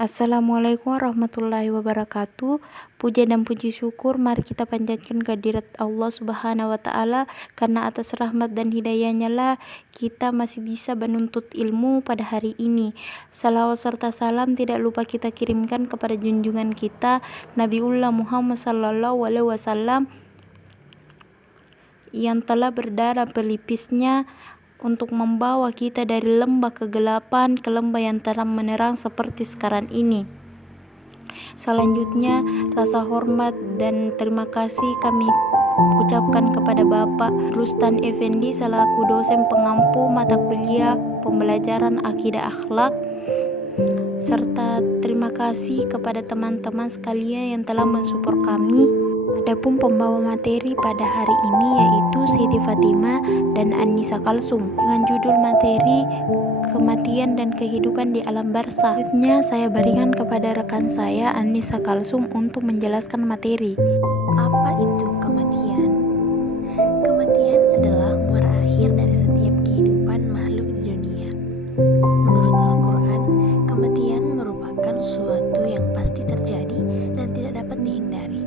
Assalamualaikum warahmatullahi wabarakatuh. Puja dan puji syukur mari kita panjatkan kehadirat Allah Subhanahu wa taala, karena atas rahmat dan hidayahnya lah kita masih bisa menuntut ilmu pada hari ini. Salawat serta salam tidak lupa kita kirimkan kepada junjungan kita Nabiullah Muhammad sallallahu alaihi wasallam yang telah berdarah pelipisnya untuk membawa kita dari lembah kegelapan ke lembah yang terang menerang seperti sekarang ini. Selanjutnya, rasa hormat dan terima kasih kami ucapkan kepada Bapak Rustan Effendi selaku dosen pengampu mata kuliah pembelajaran akidah akhlak, serta terima kasih kepada teman-teman sekalian yang telah mensupport kami. Adapun pembawa materi pada hari ini yaitu Siti Fatimah dan Annisa Kalsum dengan judul materi Kematian dan Kehidupan di Alam Barzakh. Selanjutnya saya berikan kepada rekan saya Annisa Kalsum untuk menjelaskan materi. Apa itu kematian? Kematian adalah muara akhir dari setiap kehidupan makhluk di dunia. Menurut Al-Quran, kematian merupakan suatu yang pasti terjadi dan tidak dapat dihindari.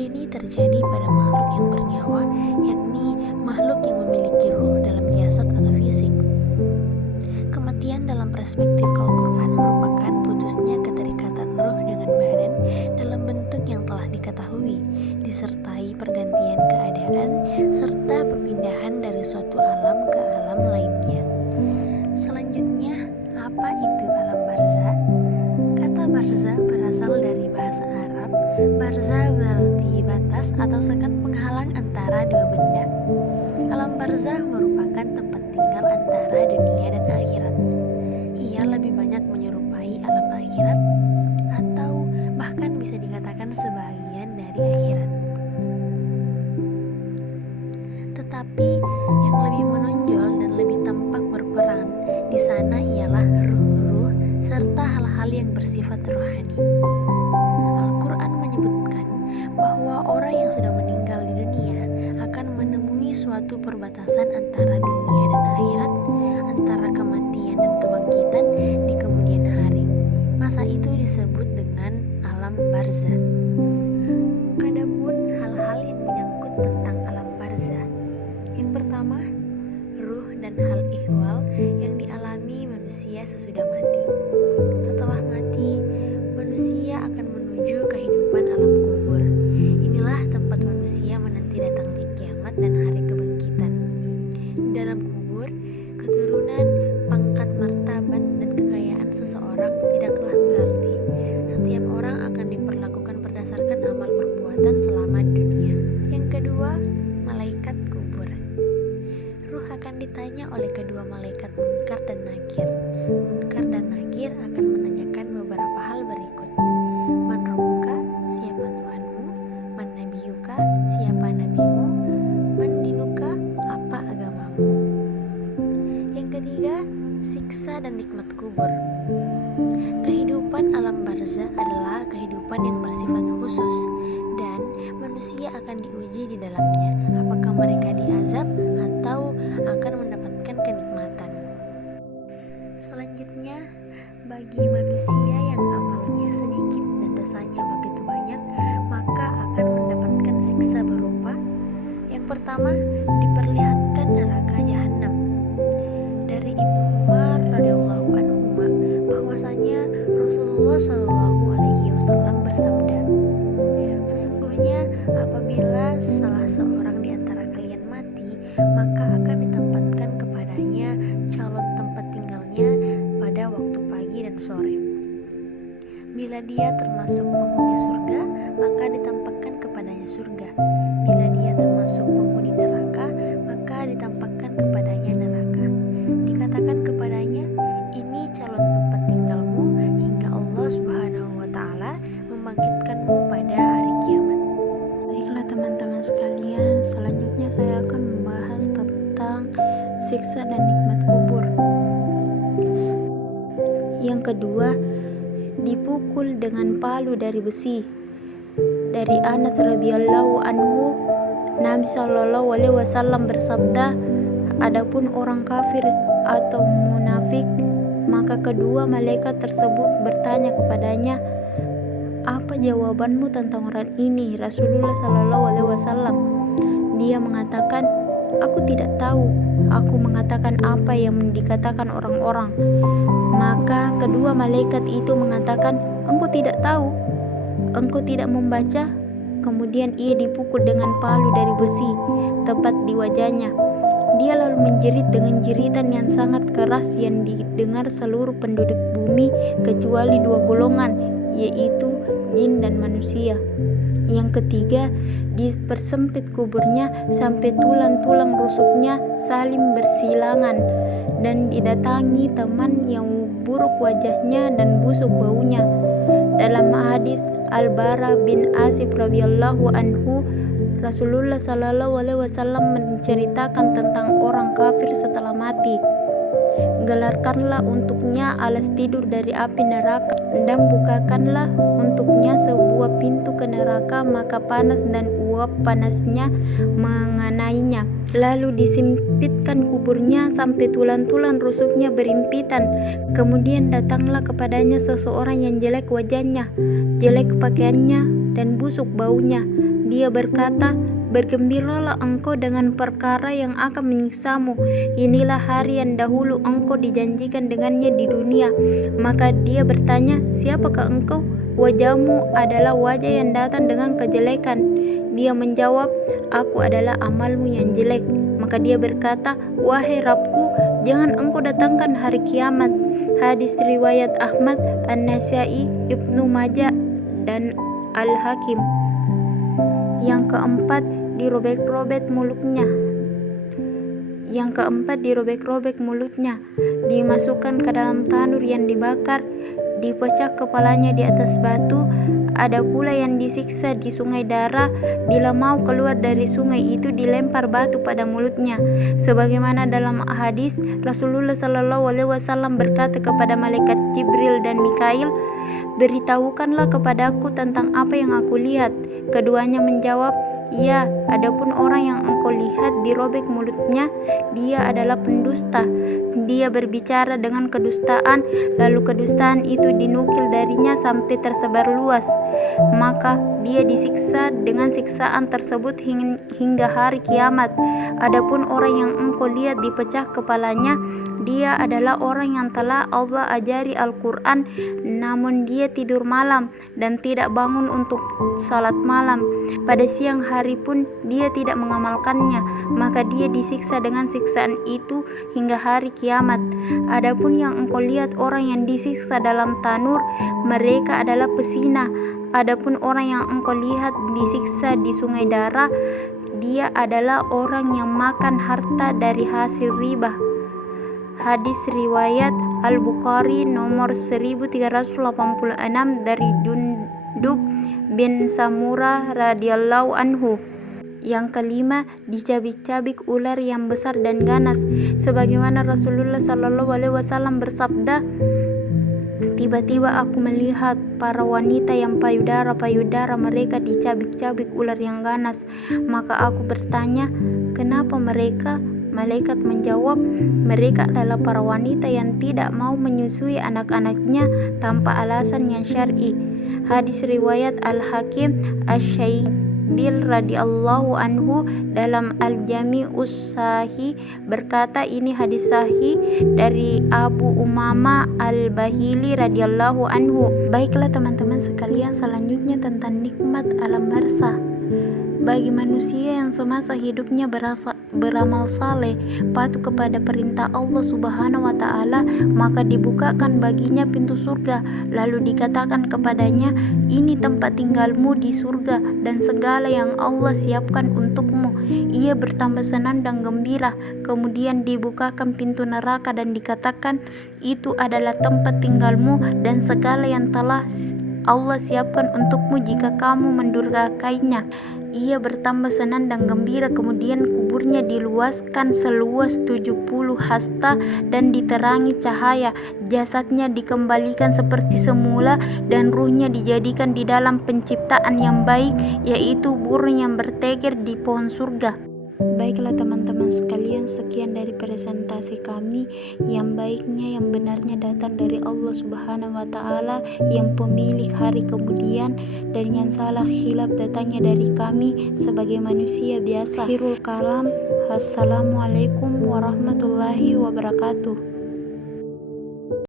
Ini terjadi pada makhluk yang bernyawa, yakni makhluk yang memiliki ruh dalam jasad atau fisik. Kematian dalam perspektif Al-Quran merupakan putusnya keterikatan ruh dengan badan dalam bentuk yang telah diketahui, disertai pergantian keadaan serta perpindahan dari suatu alam ke alam lainnya. Selanjutnya, apa itu alam barzakh? Kata barzakh berasal dari bahasa Arab. Barzakh berarti batas atau sekat penghalang antara dua benda. Alam barzakh merupakan tempat tinggal antara dunia dan akhirat. Ia lebih banyak menyerupai alam akhirat atau bahkan bisa dikatakan sebagian dari akhirat. Tetapi yang lebih menonjol dan lebih tampak berperan di sana ialah ruh-ruh serta hal-hal yang bersifat rohani. Al-Quran menyebutkan bahwa orang yang sudah meninggal di dunia akan menemui suatu perbatasan antara dunia dan akhirat, antara kematian dan kebangkitan di kemudian hari. Masa itu disebut dengan alam barzakh. Adapun hal-hal yang menyangkut tentang alam barzakh. Yang pertama, ruh dan hal ihwal yang dialami manusia sesudah mati. Setelah mati, manusia akan menuju kehidupan alam kubur. Inilah tempat manusia menanti datangnya kiamat dan hari kebangkitan. Di dalam kubur, keturunan, pangkat, martabat, dan kekayaan seseorang tidaklah berarti. Setiap orang akan diperlakukan berdasarkan amal perbuatan selama di dunia. Yang kedua, malaikat kubur. Ruh akan ditanya oleh kedua malaikat Munkar dan Nakir. Munkar dan Nakir akan menanyakan beberapa hal berikut. Man rabbuka, siapa Tuhanmu? Man nabiyuka, siapa nabimu? Man dinuka, apa agamamu? Yang ketiga, siksa dan nikmat kubur. Kehidupan alam barzakh adalah kehidupan yang bersifat khusus dan manusia akan diuji di dalamnya. Apakah mereka diazab atau akan mendapatkan kenikmatan? Selanjutnya, bagi manusia yang amalnya sedikit dan dosanya begitu banyak, maka akan mendapatkan siksa berupa: yang pertama, diperlihatkan neraka jahanam. Dari Ibnu Umar radhiyallahu anhu bahwasanya Rasulullah shallallahu alaihi wasallam bersabda, sesungguhnya apabila salah seorang di antara kalian mati, maka akan ditempatkan kepadanya calon tempat tinggalnya pada waktu pagi dan sore. Bila dia termasuk penghuni surga, maka ditampakkan kepadanya surga. Bila dia termasuk penghuni neraka, maka ditampakkan kepadanya neraka. Dikatakan kepadanya, ini calon tempat tinggalmu hingga Allah Subhanahu wa taala membangkitkanmu pada hari kiamat. Baiklah teman-teman sekalian, selanjutnya saya akan membahas tentang siksa dan nikmat kubur. Yang kedua, dipukul dengan palu dari besi. Dari Anas radhiyallahu anhu, Nabi Shallallahu Alaihi Wasallam bersabda, adapun orang kafir atau munafik, maka kedua malaikat tersebut bertanya kepadanya, apa jawabanmu tentang orang ini, Rasulullah Shallallahu Alaihi Wasallam? Dia mengatakan, aku tidak tahu. Aku mengatakan apa yang dikatakan orang-orang. Maka kedua malaikat itu mengatakan, engkau tidak tahu, engkau tidak membaca. Kemudian ia dipukul dengan palu dari besi tepat di wajahnya. Dia lalu menjerit dengan jeritan yang sangat keras yang didengar seluruh penduduk bumi kecuali dua golongan, yaitu jin dan manusia. Yang ketiga, dipersempit kuburnya sampai tulang-tulang rusuknya saling bersilangan, dan didatangi teman yang buruk wajahnya dan busuk baunya. Dalam hadis Al-Bara bin Azib radhiyallahu anhu, Rasulullah Shallallahu Alaihi Wasallam menceritakan tentang orang kafir setelah mati. Gelarkanlah untuknya alas tidur dari api neraka dan bukakanlah untuknya sebuah pintu ke neraka, maka panas dan uap panasnya mengenainya. Lalu disempitkan kuburnya sampai tulang-tulang rusuknya berimpitan. Kemudian datanglah kepadanya seseorang yang jelek wajahnya, jelek pakaiannya, dan busuk baunya. Dia berkata, bergembiralah engkau dengan perkara yang akan menyiksamu. Inilah hari yang dahulu engkau dijanjikan dengannya di dunia. Maka dia bertanya, siapakah engkau? Wajahmu adalah wajah yang datang dengan kejelekan. Dia menjawab, aku adalah amalmu yang jelek. Maka dia berkata, wahai Rabbku, jangan engkau datangkan hari kiamat. Hadis riwayat Ahmad, An-Nasai, Ibnu Majah, dan Al-Hakim. Yang keempat, dirobek-robek mulutnya. Dimasukkan ke dalam tanur yang dibakar, dipecah kepalanya di atas batu. Ada pula yang disiksa di sungai darah. Bila mau keluar dari sungai itu, dilempar batu pada mulutnya. Sebagaimana dalam hadis, Rasulullah Shallallahu Alaihi Wasallam berkata kepada malaikat Jibril dan Mikail, beritahukanlah kepadaku tentang apa yang aku lihat. Keduanya menjawab, ya, adapun orang yang engkau lihat dirobek mulutnya, dia adalah pendusta. Dia berbicara dengan kedustaan, lalu kedustaan itu dinukil darinya sampai tersebar luas. Maka dia disiksa dengan siksaan tersebut hingga hari kiamat. Adapun orang yang engkau lihat dipecah kepalanya, dia adalah orang yang telah Allah ajari Al-Quran, namun dia tidur malam dan tidak bangun untuk salat malam. Pada siang hari pun dia tidak mengamalkannya, maka dia disiksa dengan siksaan itu hingga hari kiamat. Adapun yang engkau lihat orang yang disiksa dalam tanur, mereka adalah pesina. Adapun orang yang engkau lihat disiksa di sungai darah, dia adalah orang yang makan harta dari hasil riba. Hadis riwayat Al-Bukhari nomor 1386 dari Jundub bin Samurah radhiyallahu anhu. Yang kelima, dicabik-cabik ular yang besar dan ganas. Sebagaimana Rasulullah Shallallahu Alaihi Wasallam bersabda, tiba-tiba aku melihat para wanita yang payudara mereka dicabik-cabik ular yang ganas. Maka aku bertanya, kenapa mereka? Malaikat menjawab, mereka adalah para wanita yang tidak mau menyusui anak-anaknya tanpa alasan yang syar'i. Hadis riwayat Al-Hakim Asy-Syaibil radhiyallahu anhu dalam Al-Jami'us Sahih berkata, ini hadis sahih dari Abu Umamah Al-Bahili radhiyallahu anhu. Baiklah teman-teman sekalian, selanjutnya tentang nikmat alam barzakh. Bagi manusia yang semasa hidupnya beramal saleh, patuh kepada perintah Allah Subhanahu wa Ta'ala, maka dibukakan baginya pintu surga. Lalu dikatakan kepadanya, ini tempat tinggalmu di surga dan segala yang Allah siapkan untukmu. Ia bertambah senang dan gembira. Kemudian dibukakan pintu neraka dan dikatakan, itu adalah tempat tinggalmu dan segala yang telah Allah siapkan untukmu jika kamu mendurhakainya. Ia bertambah senang dan gembira. Kemudian kuburnya diluaskan seluas 70 hasta dan diterangi cahaya. Jasadnya dikembalikan seperti semula dan ruhnya dijadikan di dalam penciptaan yang baik, yaitu burung yang berteker di pohon surga. Baiklah teman-teman sekalian, sekian dari presentasi kami. Yang baiknya, yang benarnya datang dari Allah Subhanahu wa Ta'ala yang pemilik hari kemudian, dan yang salah khilaf datangnya dari kami sebagai manusia biasa. Akhirul kalam, assalamualaikum warahmatullahi wabarakatuh.